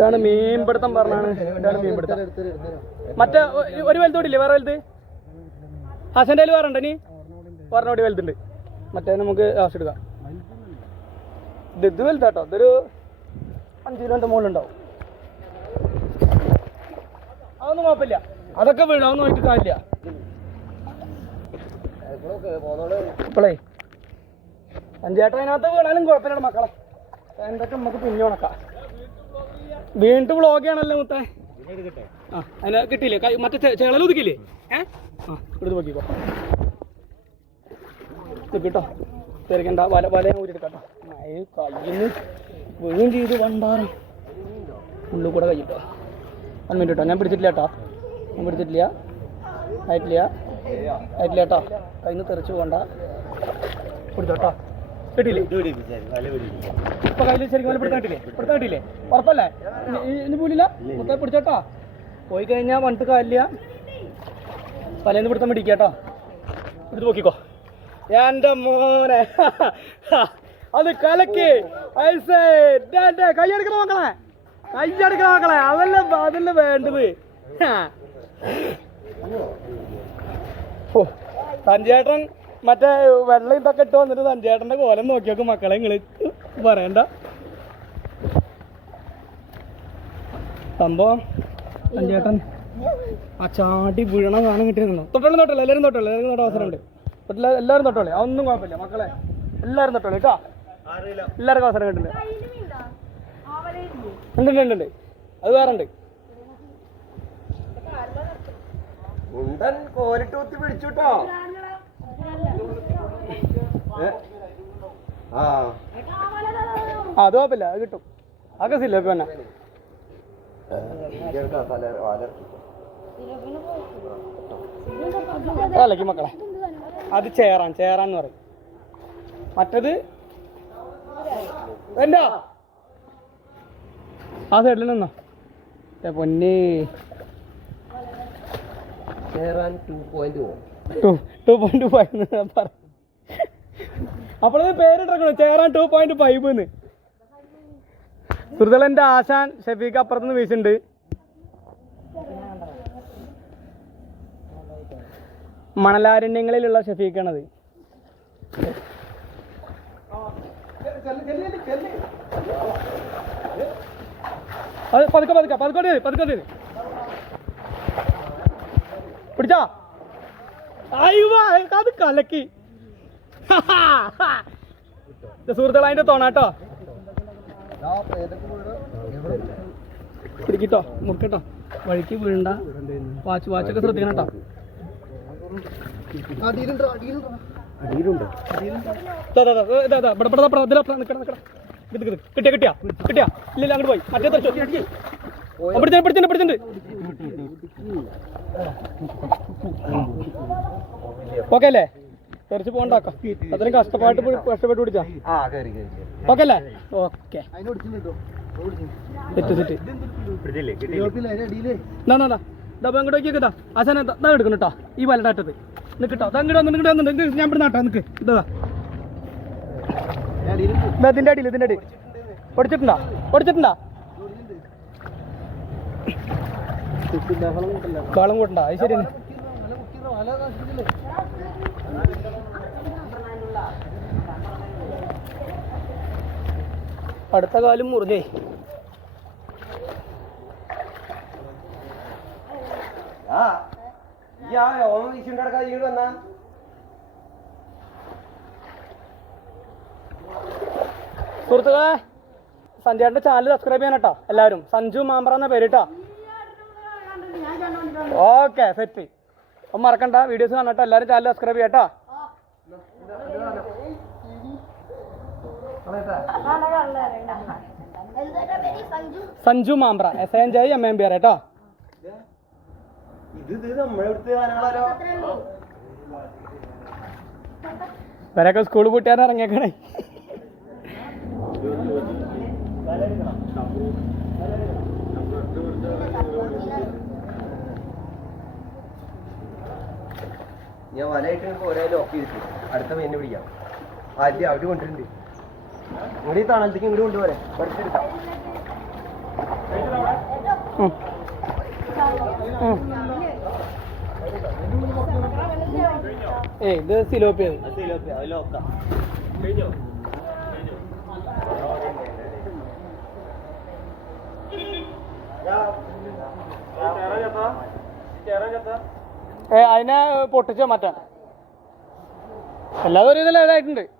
ഇതാണ് മീൻപിടുത്തം പറഞ്ഞാണ്. ഇതാണ് മീൻപിടുത്തം. മറ്റേ ഒരു വലുതോടില്ലേ വേറെ വലുത്? ഹസന്റെ വേറെ ഉണ്ടോ നീ പറഞ്ഞോടി വലുതുണ്ട്. മറ്റേ നമുക്ക് ആവശ്യം എടുക്കാം ഇത് ഇത് വലുതാട്ടോ. ഇതൊരു അഞ്ച് കിലോന്റെ മുകളിലുണ്ടാവും അതൊന്നും കുഴപ്പമില്ല. അതൊക്കെ വീഴും. അതൊന്നും നോക്കിയിട്ട് കാര്യമില്ല. ഇപ്പോളേ അഞ്ചേട്ടനകത്ത് വീണാലും കുഴപ്പമില്ല മക്കളെ. എന്തൊക്കെ നമുക്ക് പിന്നെ ഉണക്കാം. വീണ്ടും വ്ളോഗാണല്ലോ മുത്തേ. ആ അതിന് കിട്ടിയില്ലേ? മറ്റേ ചേളൽ ഒതുക്കില്ലേ ഏ? ആ എടുത്ത് നോക്കിക്കോ കിട്ടോ? തിരക്കണ്ട വല വല ഞാൻ ഊരിയെടുക്കാം കേട്ടോ കയ്യിന്ന് വീഴും ചെയ്ത് വണ്ടാറും. ഉള്ളിൽ കൂടെ കയ്യിട്ടോ. ഒന്ന് മിനിറ്റ് കേട്ടോ ഞാൻ പിടിച്ചിട്ടില്ല കേട്ടോ ഞാൻ പിടിച്ചിട്ടില്ല. ആയിട്ടില്ല. ആയിട്ടില്ല കേട്ടോ കയ്യിൽ നിന്ന് തെറിച്ച് പോകണ്ട. പിടിച്ചോട്ടോ കിട്ടിയില്ലേ? ഇപ്പൊ കയ്യിൽ ശരിക്കും വല്ല പിടുത്തം കിട്ടില്ലേ പിടുത്തം കിട്ടിയില്ലേ? ഉറപ്പല്ലേ? ഇനി- ഇനി- ഇനി പോലില്ല മുത്തേ പിടിച്ചോട്ടോ? പോയി കഴിഞ്ഞാൽ വന്നിട്ട് കാലില്ല. പലേന്ന് പിടുത്തം പിടിക്കാട്ടോ എടുത്ത് നോക്കിക്കോ. എന്റെ മോനെ. അത് കലക്കി. കൈയെടുക്കണ മക്കളെ? കൈയെടുക്കണ മക്കളെ? അതല്ല അതല്ല വേണ്ടത്. ഓ സഞ്ജേട്ടൻ മറ്റേ വെള്ളം ഇതൊക്കെ ഇട്ട് വന്നിട്ട് സഞ്ചേട്ടന്റെ കോലം നോക്കി നോക്കും മക്കളെ നിങ്ങൾ പറയണ്ട. സംഭവം സഞ്ചേട്ടൻ ആ ചാടി വീഴണ സാധനം കിട്ടിയിരുന്നു. തൊട്ടല്ലേ തൊട്ടല്ലേ എല്ലാവരും തൊട്ടല്ലേ എല്ലാവരും തൊട്ട അവസരമുണ്ട്. തൊട്ടില്ല എല്ലാവരും തൊട്ടല്ലേ അതൊന്നും കുഴപ്പമില്ല മക്കളെ. എല്ലാവരും തൊട്ടോളെ കേട്ടോ. എല്ലാവർക്കും അവസരം കിട്ടുന്നുണ്ട്. ഉണ്ട് ഉണ്ട്, ഉണ്ട് അത് വേറെ ഉണ്ട്. ഉണ്ടൻ കോലിട്ട് കുത്തി പിടിച്ചുട്ടോ ആ ആ. അത് കുഴപ്പമില്ല അത് കിട്ടും. അതൊക്കെ സില്ല തന്നെ. അലക്കി മക്കളെ. അത് ചേറാൻ ചേറാന്ന് പറയും. മറ്റത്? എന്താ? ആ സൈഡിൽ നിന്നോ? പൊന്നേ. കേറാൻ two point two point five പറ അപ്പോഴത് പേരിട്ടിരിക്കണോ ചേരാൻ ടു പോയിന്റ് ഫൈവ് എന്ന് സുഹൃത്തുക്കളെന്റെ ആശാൻ ഷഫീഖ് അപ്പുറത്തുനിന്ന് വീശുണ്ട്. മണലാരണ്യങ്ങളിലുള്ള ഷെഫീഖാണത്. അത് പതുക്കെ പതുക്കെ പതുക്കോട്ട് പതുക്കോട്ട് പിടിച്ചാ? അയ്യോ കലക്കി. സുഹൃത്തുക്കളെ അതിന്റെ തോണാട്ടോ പിടിക്കിട്ടോ മുക്കട്ടോ വഴിക്ക് വീഴണ്ട. വാച്ച് വാച്ചൊക്കെ ശ്രദ്ധിക്കണം കേട്ടോ. കിട്ടിയ കിട്ടിയ. കിട്ടിയാ. ഇല്ല ഇല്ല അങ്ങോട്ട് പോയി. മറ്റേ തെറിച്ചു പിടിച്ചിട്ട് പിടിച്ചിട്ട് പിടിച്ചിട്ട് ഓക്കെ അല്ലേ? തെറിച്ച് പോണ്ടാക്കാം അത്രയും കഷ്ടപ്പാട്ട് പിടി- കഷ്ടപ്പെട്ട് പിടിച്ചാ. ഓക്കെ. അല്ലേ ഓക്കെ എന്നാ എന്നാ ഇതാ അങ്ങോട്ട് നോക്കിയേക്കതാ ആശാന ഇതാ എടുക്കണം കേട്ടോ. ഈ വലടാറ്റത് നിൽക്കട്ടോ അത് അങ്ങോട്ട് വന്ന് ഇങ്ങോട്ട് വന്നിട്ട് ഞാൻ ഇവിടെ നാട്ടാ നിൽക്ക് ഇതാ അടിയിൽ ഇതിന്റെ അടിയിൽ പൊടിച്ചിട്ടുണ്ടോ? പൊടിച്ചിട്ടുണ്ടോ? കാളം കൂട്ടണ്ട അത് ശരിയാണ്. അടുത്ത കാലം മുറിഞ്ഞേ. ഇങ്ങോട്ട് വന്നാ? സുഹൃത്തുക്കളെ സഞ്ജയുടെ ചാനൽ സബ്സ്ക്രൈബ് ചെയ്യാൻ കേട്ടോ എല്ലാവരും. സഞ്ജു മാമ്പറ എന്ന പേര് കേട്ടോ. ഓക്കെ സെറ്റ് അപ്പം മറക്കണ്ട. വീഡിയോസ് കാണട്ടോ എല്ലാവരും ചാനൽ സബ്സ്ക്രൈബ് ചെയ്യാം കേട്ടോ Sanju Mambra S N J M M B R കേട്ടോ. ഇവരൊക്കെ സ്കൂൾ പൂട്ടിയാൻ ഇറങ്ങിയേക്കണേ. ഞാൻ വലയിട്ട് ഒരേ ലോക്ക് ചെയ്തിട്ട് അടുത്ത മീനിനെ പിടിക്കാം. ആദ്യം അവർ കൊണ്ടിട്ടുണ്ട് ഇവിടെ ഈ തണലത്തേക്ക് ഇങ്ങോട്ട് കൊണ്ടുപോരെ. പഠിച്ചെടുക്കാം ഏ ഇത് സിലോപ്പിയ. സിലോപ്പിയ. ചേരാ ചേട്ടാ അതിനെ പൊട്ടിച്ച് മാറ്റാൻ എല്ലാവരും ഇതിലായിട്ടുണ്ട്